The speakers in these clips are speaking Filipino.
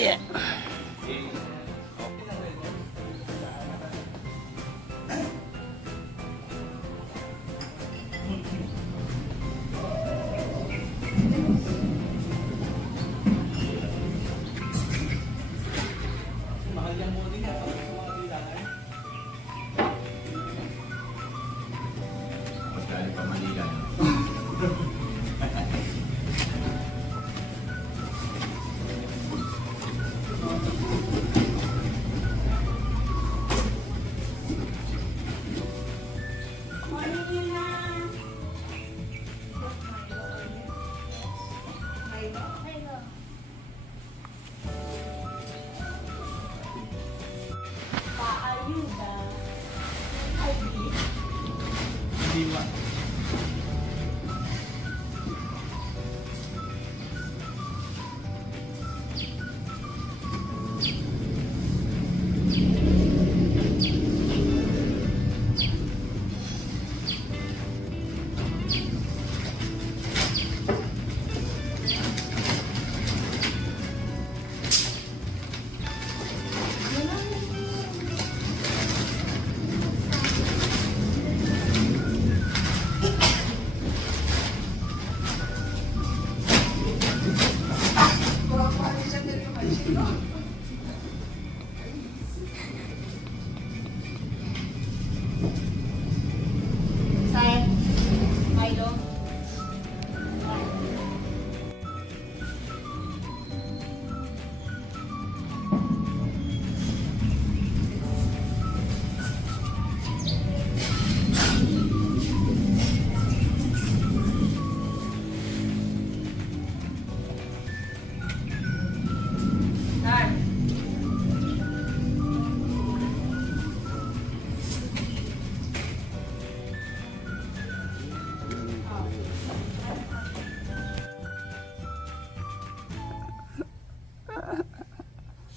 Yeah.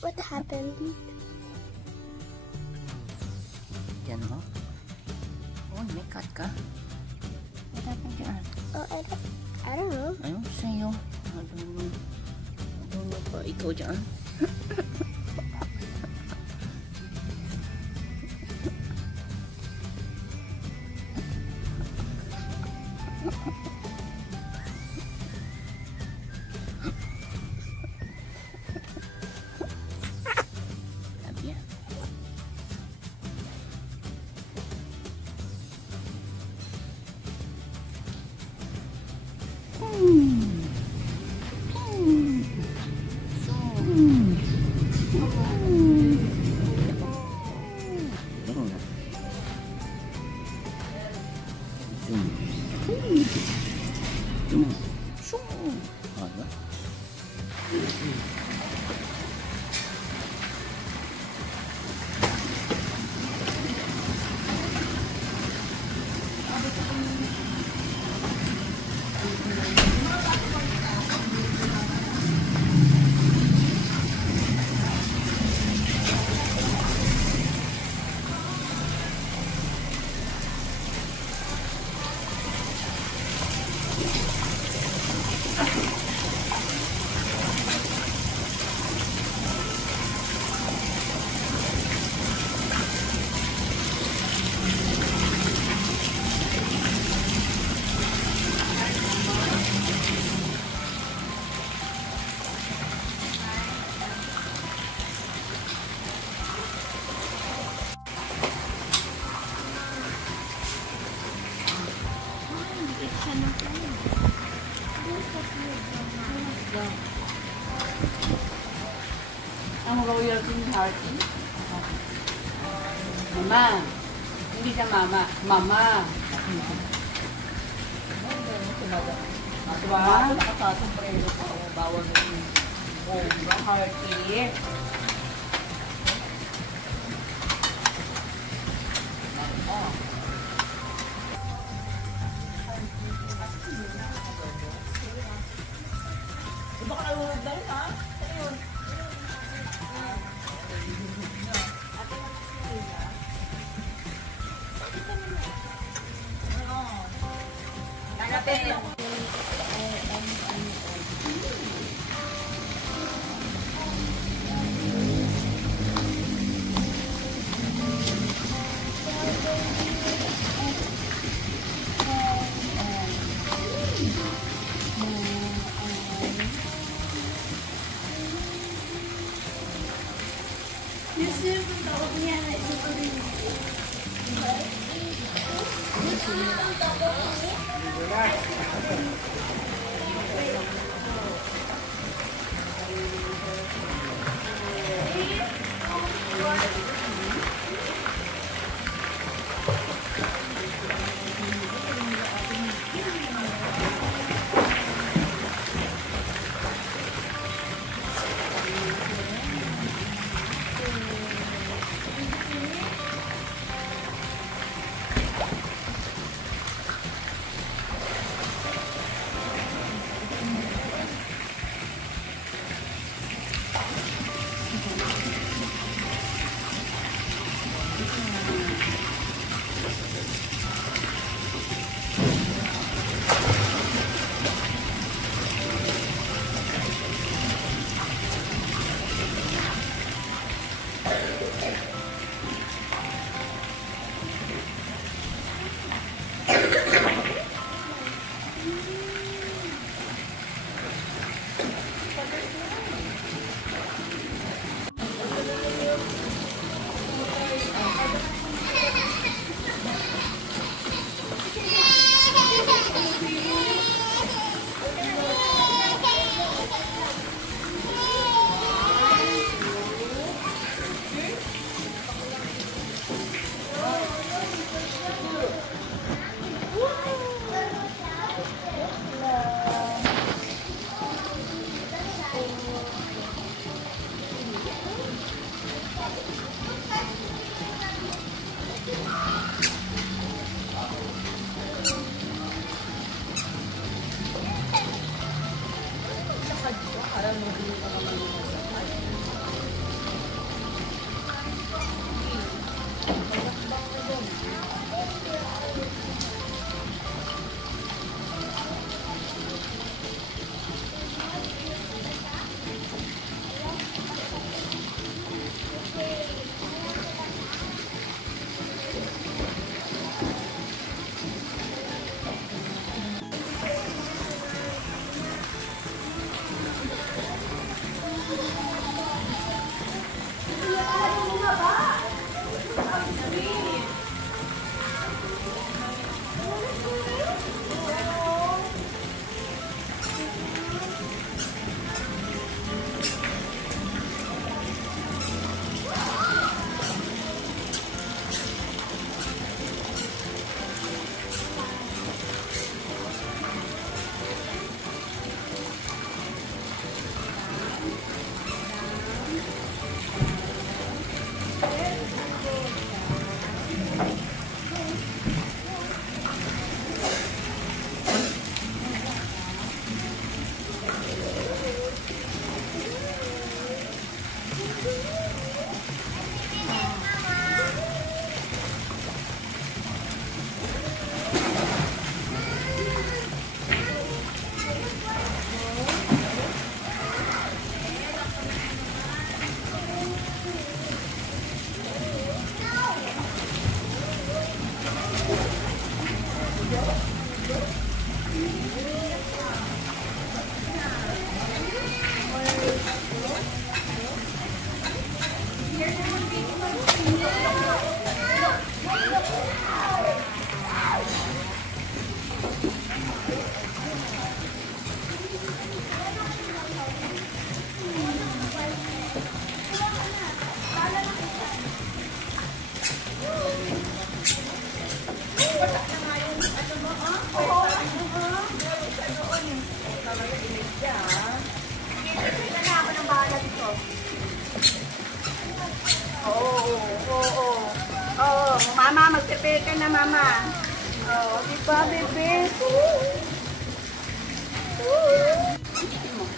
What happened? Yan mo? Oh, may cut ka? What happened dyan? Oh, I don't know. Ayun sa'yo. I don't know pa ikaw dyan. Ang royal king party? Mama. Hindi siya mama. Mama. Diba? Nakasatong prelo ko. Bawal mo yung bomba hearty. Baka nalunod na rin, ha? Ayun. Mama, mag-prepare ka na, Mama. Oh, di ba, bebe?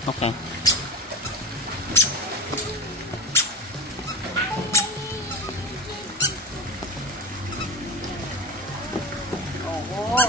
Okay. Oo.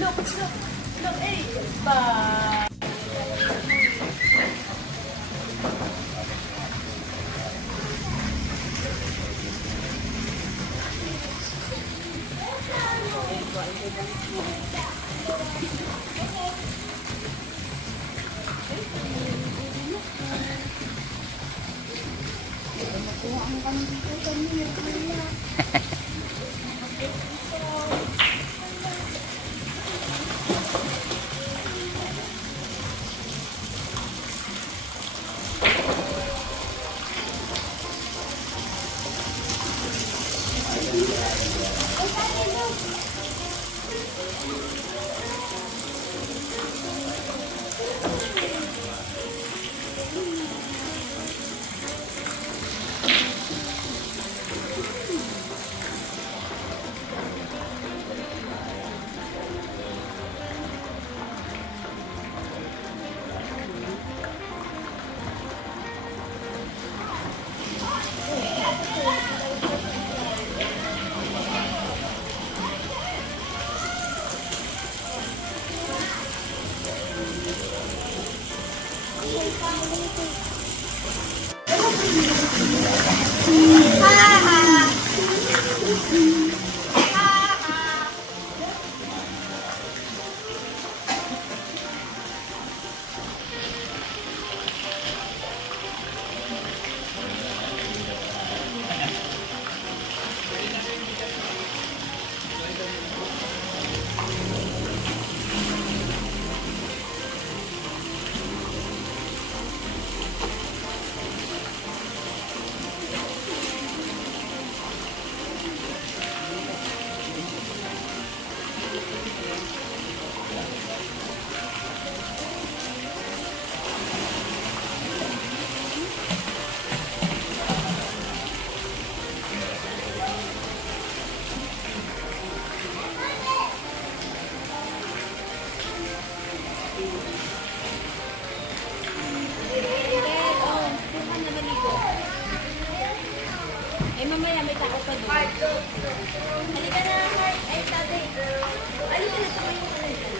Look, hey, bye. Eh, mamaya may tao pa doon. Halika na, Heart. Ay, tatay. Halika na, tumayo ka na dyan.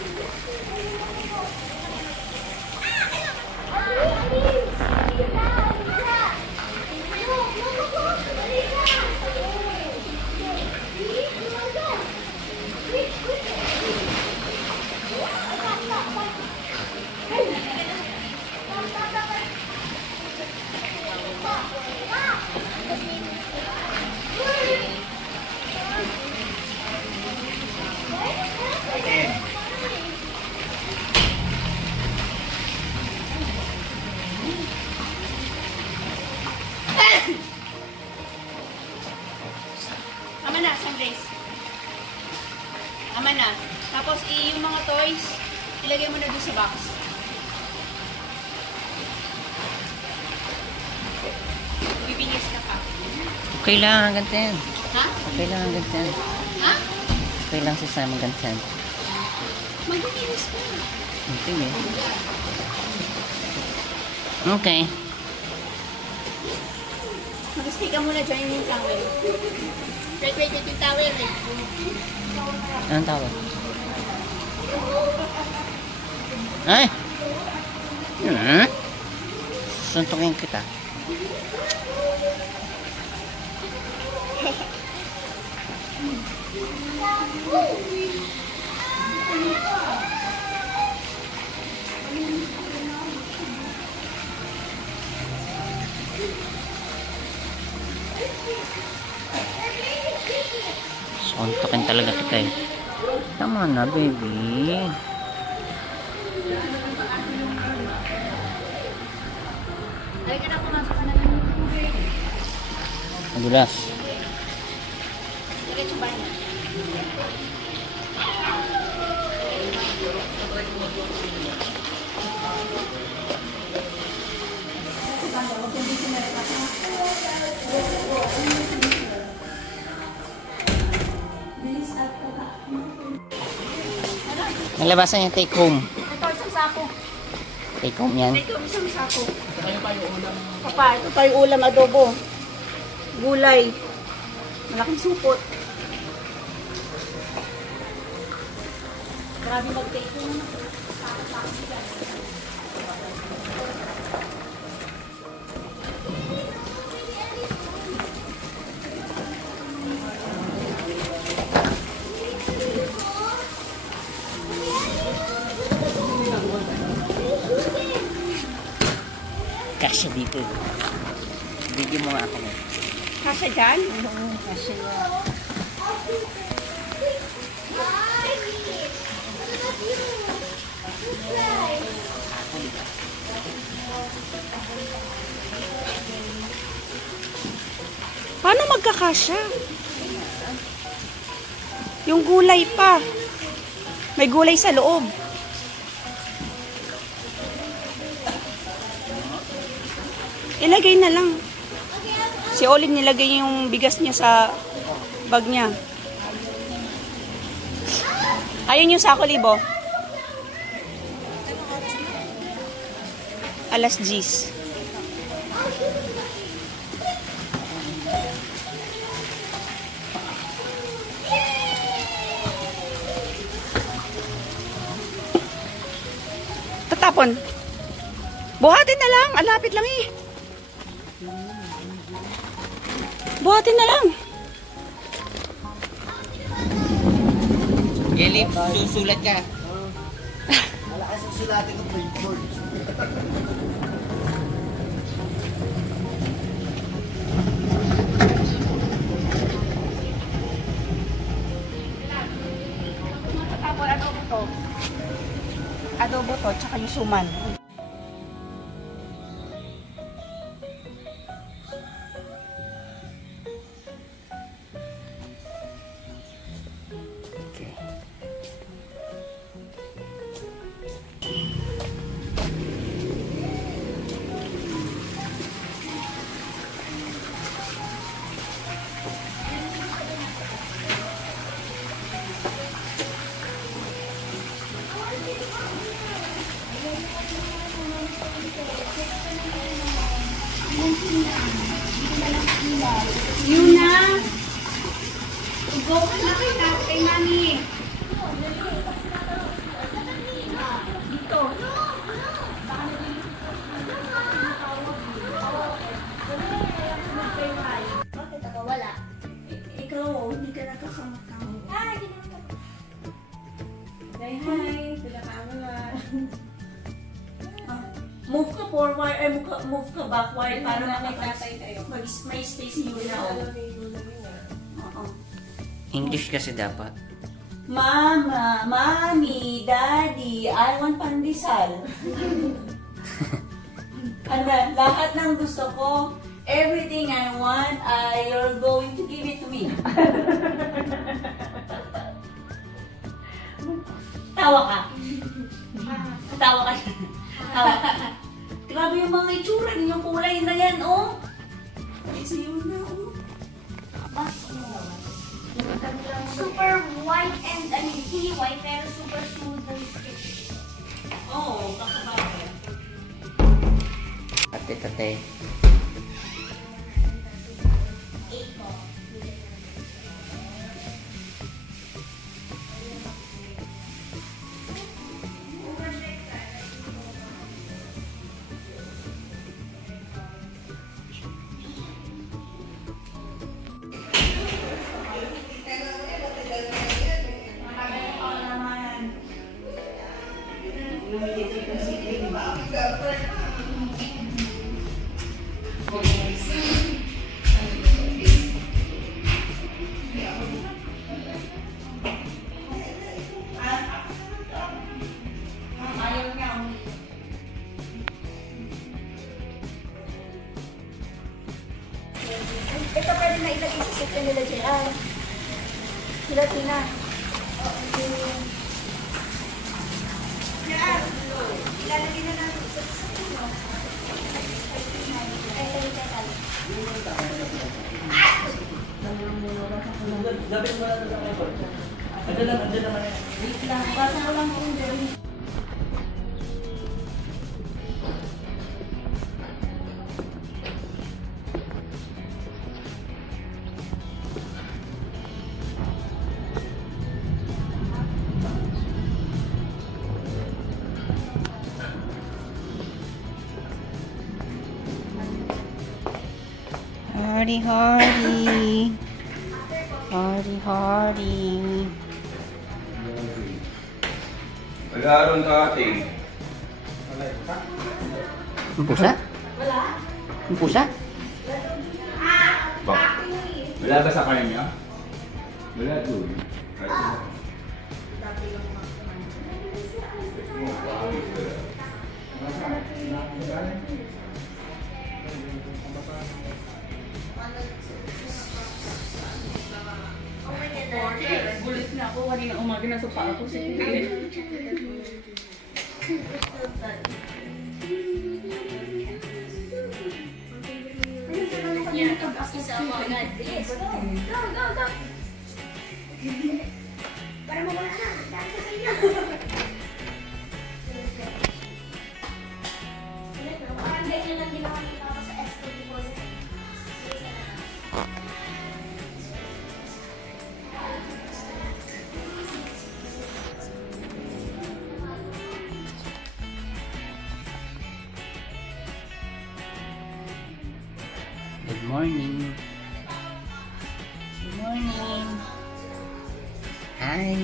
Ama na, sundays. Ama na. Tapos, yung mga toys, ilagay mo na doon sa box. Bibingis ka pa. Okay lang, ganyan. Ha? Okay lang, ganyan. Ha? Okay lang si Sam, ganyan. Magbibingis ka. Sige. Okay. Mag-stay ka muna dyan yung towel. Wait, yung towel. Anong tawag? Ay! Suntukin kita. Suntukin talaga kita eh. Tama na, baby. Ay, ka na pumasok ka na. Madulas. Diretso ba niya? Nalabasan yung take home. Ito, isang sako. Take home yan. Ito, isang sako. Papa, ito tayo ulam, adobo. Gulay. Malaking supot. Grabe mag-take home. Kasya dito. Bigyan mo nga ako. Kasya dyan? Oo, kasya yan. Paano magkakasya? Yung gulay pa. May gulay sa loob. Ilagay na lang. Si Olive nilagay yung bigas niya sa bag niya. Ayun yung sako, Libo. Alas 10. Tatapon. Buhatin na lang. Alapit lang eh. Buhatin na lang. Gelip, susulat ka. Malakas ang sulatin ng playboard. Tapos adobo to. Adobo to, tsaka yung suman. Okay. Yun na. Go ka na kay Mami. Dito. Bakit ako wala? Ikaw, hindi ka nakakamot-kamot. Hi! Say hi to the camera. Move ka forward, move ka backward para may space yun na. Oo. English kasi dapat. Mama, Mommy, Daddy, I want pandesal. Ano ba? Lahat ng gusto ko, everything I want, you're going to give it to me. Tawa ka. Tawa ka. Tawa ka. Grabe yung mga itsura, yung kulay na yan, oh. Kasi yun na, oh. Super white and hindi white pero super smooth and sticky. Oo, kakabagay. Ate. Ito nila JR. Sila Tina. JR. Ilalagay na natin sa puno. Ay, tayo. Gabin mo lang sa record. Ando naman. Wait lang, basa ko lang kung gawin. Hardy. Mag-aaron ka ating. Ang pusa? Ang pusa? Bak. Wala ba sa kanya? Wala doon. Gulit na ako. Kanina umaga na sopa ako sa Go. Para mawala na. Dahil sa kanya. Parang ganyan lang din ako nakakapa sa S2 before. Good morning. Good morning. Hi.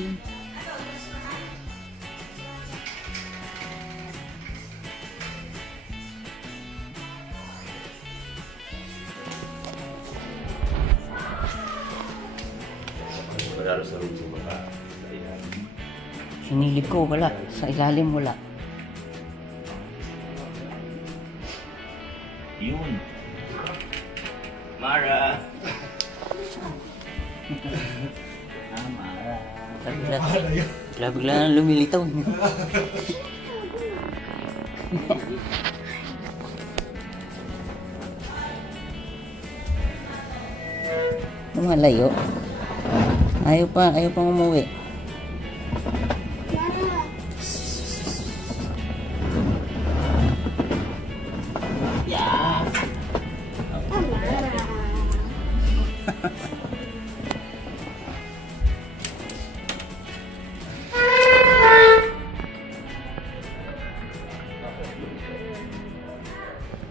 Mag-aaron sa room sa baka. Sinilip ko, wala. Sa ilalim, wala. Yun. Mara. Bigla na lumilitaw. Lumalayo. Ayaw pa umuwi.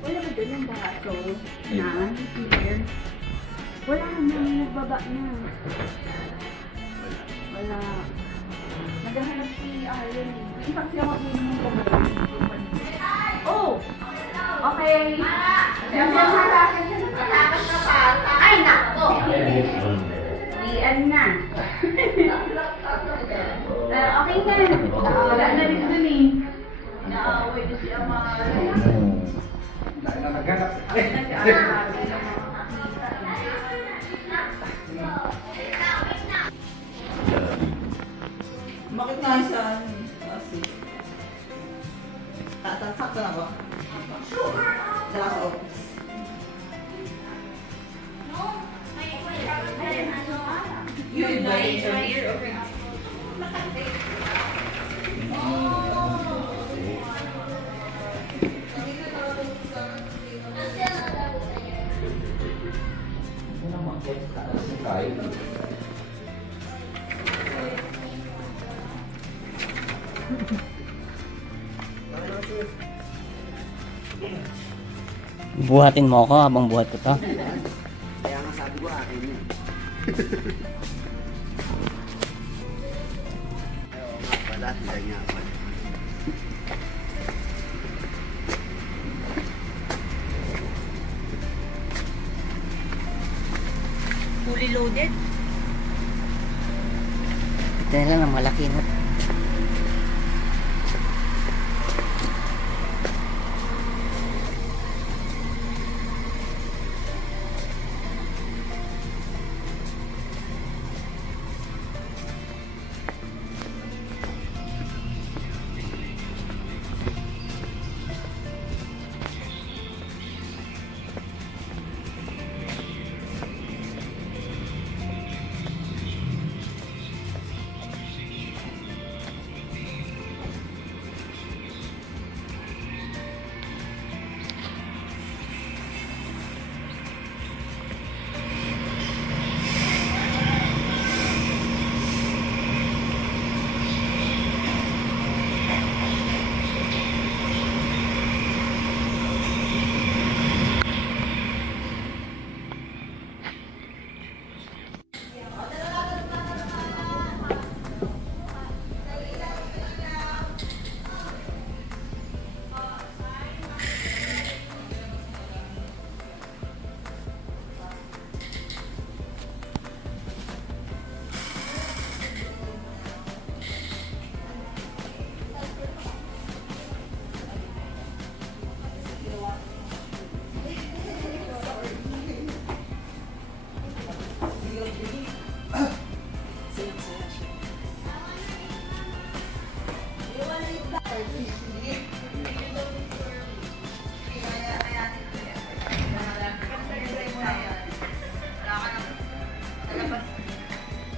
Wala ba doon yung baso na here? Wala na, nagbaba na. Wala. Naghahanap si Arlen. May isa kasi ako ng kamay. Oh! Okay. Kasi ang harapan siya ng katakas na bata. Ay, nako! Iyan na. Okay na. Wala na rin dun eh. Naaway na si Amara. Bakit nga isa? Kasi. Sakto na ba? Sure. Dala sa office. Yun ba yung okay. Buhatin mo ako habang buhat ko to. Kaya nga sabi ko akin yun. Oo nga pala, sila niya pala. Fully loaded? Ito na lang ang malaki, no? Sayang-saya siya.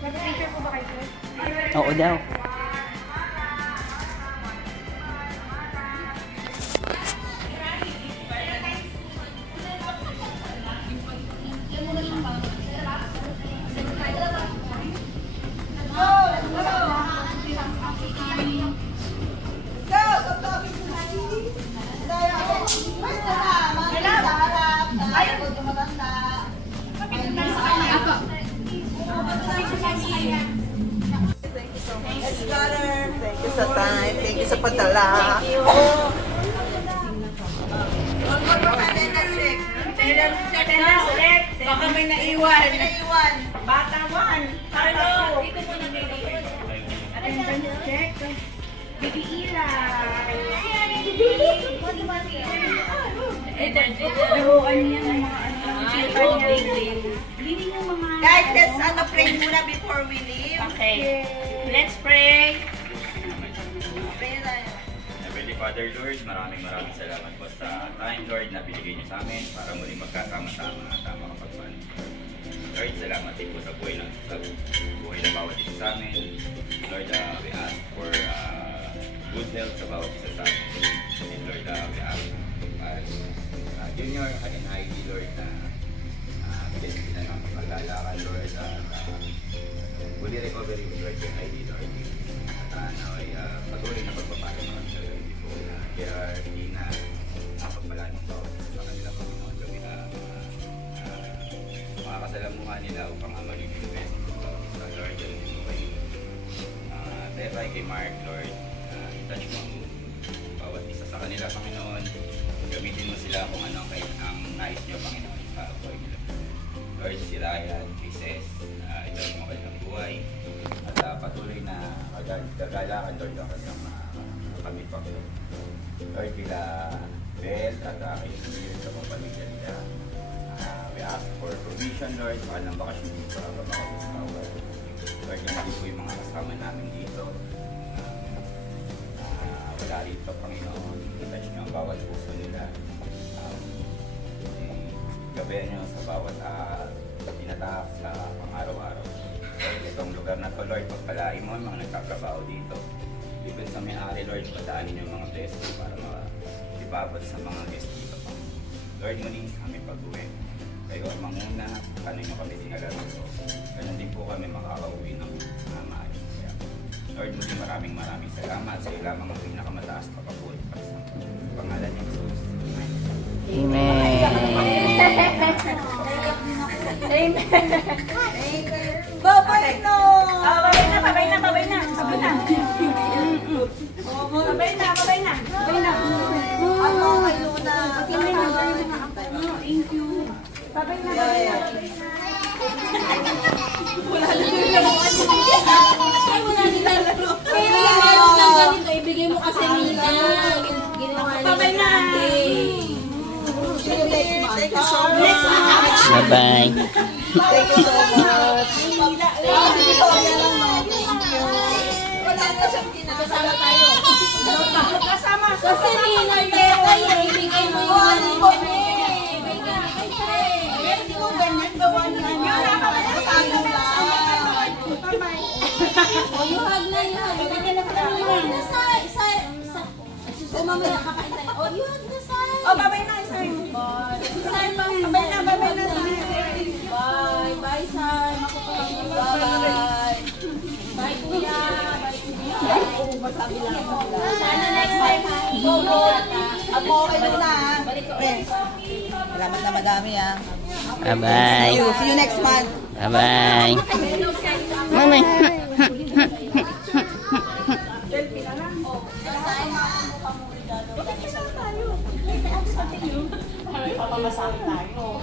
Nag-picture po ba kayo, sir? Oo daw. Thank you sa time. Thank you sa padala. Baka may naiwan. Bata 1. Hello. Dito mo na Attendance check. Baby Ira. Laruan niya ng mga Guys, let's pray muna before we leave. Okay. Let's pray. Pray tayo. Heavenly Father, Lord, maraming salamat po sa time, Lord, na binigay niyo sa amin para muling magkasama-sama at tama kapagpan. Lord, salamat din po sa buhay ng bawat isa sa amin. Lord, we ask for good health sa bawat isa sa amin. And Lord, we ask Junior and Heidi, Lord, na bigyan sila ng paglalakad, Lord, fully recovery, Lord, kay Heidi, Lord. At ay patuloy na pagpapala naman sa Lord po na kaya hindi na napagpalanin pa sa kanila Panginoon gawin na mga kasalamuhan nila upang magiging best sa Lord and po kay Tepay, kay Mark, Lord, touch mo bawat isa sa kanila Panginoon, gamitin mo sila kung ano ang nais niyo Panginoon sa buhay nila. Lord, si Ryan, kay Ces, ito ang mga kanilang buhay at patuloy na gagalakan Lord ang kanilang kami Panginoon. Lord, kila Bel at kay Sir sa mga pamilya nila, we ask for provision, Lord, sa kanilang bakasyon dito para makapit sa bawat. Lord, yung po yung mga kasama namin dito, wala rito Panginoon, i-touch nyo ang bawat puso nila, gabayan nyo sa bawat tinatahak sa pang-araw-araw. Lord, itong lugar na to, Lord, pagpalain mo ang mga nagtatrabaho dito. Even sa may-ari, Lord, padaanin nyo ang mga blessing para maibabot sa mga guest dito. Lord, muli sa aming pag-uwi. Kayo ang manguna, paano nyo kami dinalaman ko. Ganyan din po kami makakauwi ng maayos. Lord, muli maraming salamat sa iyo lamang ang pinakamataas na papuri para sa pangalan ni Jesus. Amen. Amen. Amen. Babay no! Babay na. Babay na. Babay na. Ano kay Luna? Thank you. Babay na. Wala na yung laruan. Pero yung ng ganito, ibigay mo kasi nila. Ginawa nila. Babay na. Thank you so much. Bye-bye. Thank you so much. Wala na siyang ginagawa tayo. Kasama. Kasi nila tayo, ibigay mo yung Hindi mo ganyan gawa niya. Yuhag na. Bigyan na ka naman. O mamaya kakain tayo. O yuhag na sa. Oh, babay na. Isay. Babay na. Bye, Sai. Bye. Bye, Kuya. Sana next time. Go. Ako kay Luna. Salamat na madami ah. Bye-bye. See you next month. Bye-bye. Mami. Papamasahe tayo.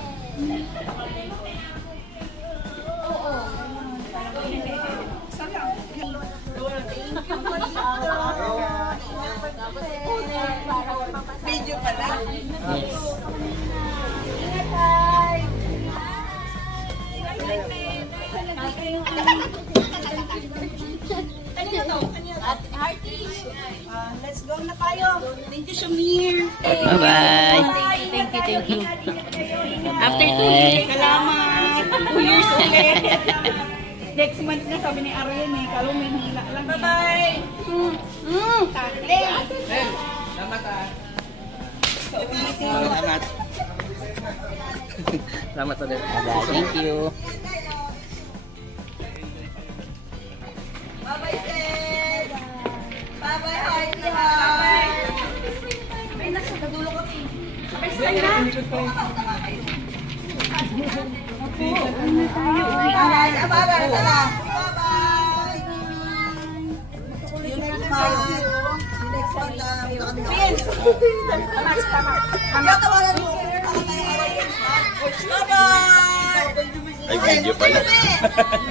Video pala. Yes. Ingat, bye. Kanina to? At Hearty. Let's go na tayo. Thank you, Shamir. Bye-bye. Thank you. After 2 years. Salamat. 2 years ulit. Next month na sabi ni Ariel eh. Kalo may hila lang. Bye-bye. Salamat. Salamat ulit. Bye-bye. Thank you. Bye-bye, sis. Bye-bye, Hearty. Bye-bye. Ay, nasa kadulo kami. Sabay sila na. Bye-bye. Bye-bye. Bye-bye. Yun na tayo. Next month, Vince. Tama. Tawagan mo. Bye-bye. Ay, video pala.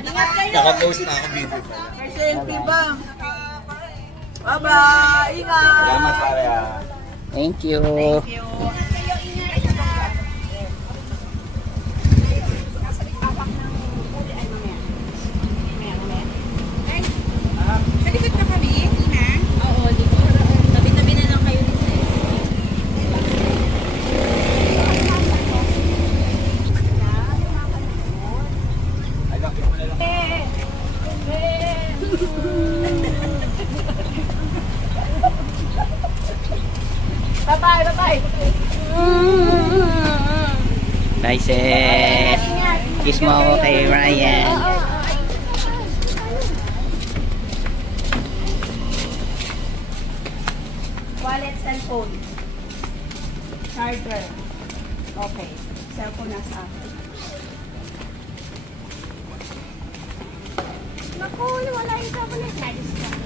Ingat kayo. Nakapost na ako video pala. Presente ba? Bye-bye. Ingat. Salamat pare ah. Thank you. Sa likod na kami, Tina. Oo, dito. Tabi-tabi na lang kayo ni Sis. Bye-bye. Bye, sis. Kiss mo ako kay Ryan. Wallet, cellphone. Charger. Okay. Cellphone nasa akin. Naku, wala yung cellphone.